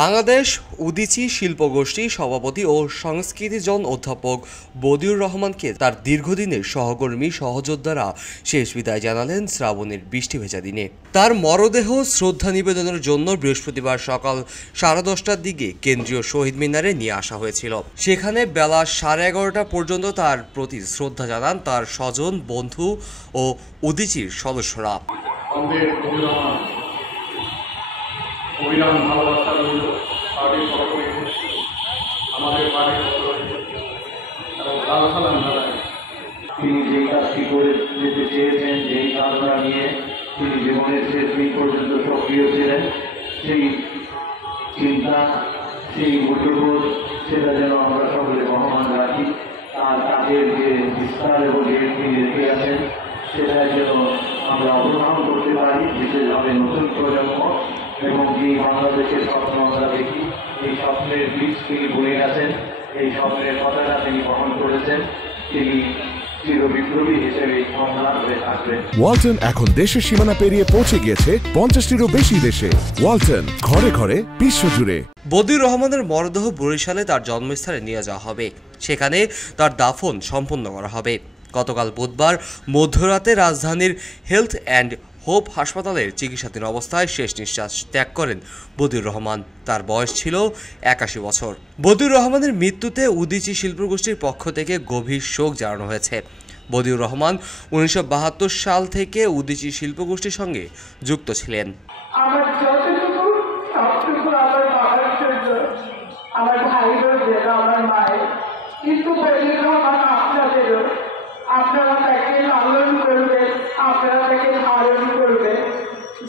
বাংলাদেশ উদীচী শিল্পগোষ্ঠী সভাপতি ও সংস্কৃতিজন অধ্যাপক বদিউর রহমানকে তার দীর্ঘদিনের সহকর্মী সহযোদ্ধারা শেষ বিদায় জানালেন শ্রাবণের বৃষ্টি ভেজা দিনে। তার মরদেহ শ্রদ্ধা নিবেদনের জন্য বৃহস্পতিবার সকাল 10:30টার দিকে কেন্দ্রীয় শহীদ মিনারে নিয়ে আসা হয়েছিল। সেখানে বেলা 11:30টা পর্যন্ত তার প্রতি শ্রদ্ধা জানান তার স্বজন, বন্ধু ও উদীচীর সদস্যরা। অবিরাম ভালোবাসা রইল তাদের সকলে আমাদের বাড়ির এবং লাল সালাম জানাই। তিনি যে কাজটি করে যেতে চেয়েছেন, যেই কাজটা নিয়ে তিনি জীবনের শেষ দিন পর্যন্ত সক্রিয় ছিলেন, সেই চিন্তা, সেই মূল্যবোধ, সেটা যেন আমরা সকলে বহমান রাখি। তার কাজের যে বিস্তার এবং যে তিনি রেখে আছেন সেটা যেন আমরা অবলম্বন করতে পারি, বিশেষভাবে নতুন প্রজন্ম এবং যে বাংলাদেশের স্বপ্ন আমরা দেখি, এই স্বপ্নের বীজ তিনি বলে গেছেন, এই স্বপ্নের কথাটা তিনি বহন করেছেন। তিনি চিরবিপ্লবী হিসেবে সংগ্রাম হয়ে থাকবেন। ওয়ালটন এখন দেশের সীমানা পেরিয়ে পৌঁছে গিয়েছে 50টিরও বেশি দেশে। ওয়ালটন, ঘরে ঘরে বিশ্বজুড়ে। বদিউর রহমানের মরদেহ বরিশালে তার জন্মস্থানে নিয়ে যাওয়া হবে। সেখানে তার দাফন সম্পন্ন করা হবে। গতকাল বুধবার মধ্যরাতে রাজধানীর হেলথ অ্যান্ড হোপ হাসপাতালের চিকিৎসাধীন অবস্থায় শেষ নিঃশ্বাস ত্যাগ করেন বদিউর রহমান। তার বয়স ছিল 81 বছর। বদিউর রহমানের মৃত্যুতে উদীচী শিল্পগোষ্ঠীর পক্ষ থেকে গভীর শোক জানানো হয়েছে। বদিউর রহমান 1972 সাল থেকে উদীচী শিল্পগোষ্ঠীর সঙ্গে যুক্ত ছিলেন। আমার যতটুকু সবটুকু আমার বাবার জন্য, আমার ভাইয়েরও জন্য, আমার মায়ের, কিন্তু বদিউর রহমান আপনাদেরও। আপনারা তাকে লালন করবেন, আপনারা তাকে ধারণ করবেন।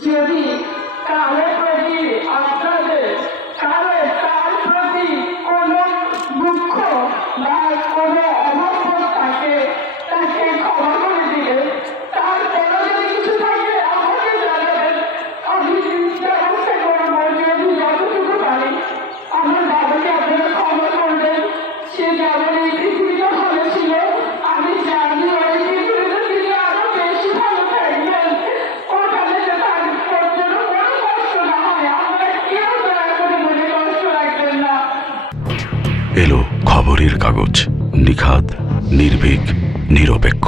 যদি কারো প্রতি আপনাদের তার প্রতি কোনো দুঃখ বা কোনো অভাব থাকে, তাকে ক্ষমা করে দিবেন। তারপরে যদি কিছু থাকে আমাকে জানাবেন, আমি ব্যবস্থা করবো। যদি যতটুকু পারি আমার বাবাকে আপনারা ক্ষমা করবেন। সে যেমন এই পৃথিবীতে ভালো ছিল, আমি জানি ওই পৃথিবীতে তিনি আরো বেশি ভালো থাকবেন। ওখানে যে তার জন্য কোনো কষ্ট না হয়, আমরা কেউ দয়া করে মনে কষ্ট রাখবেন না। এলো খবরের কাগজ, নিখাত, নির্ভীক, নিরপেক্ষ।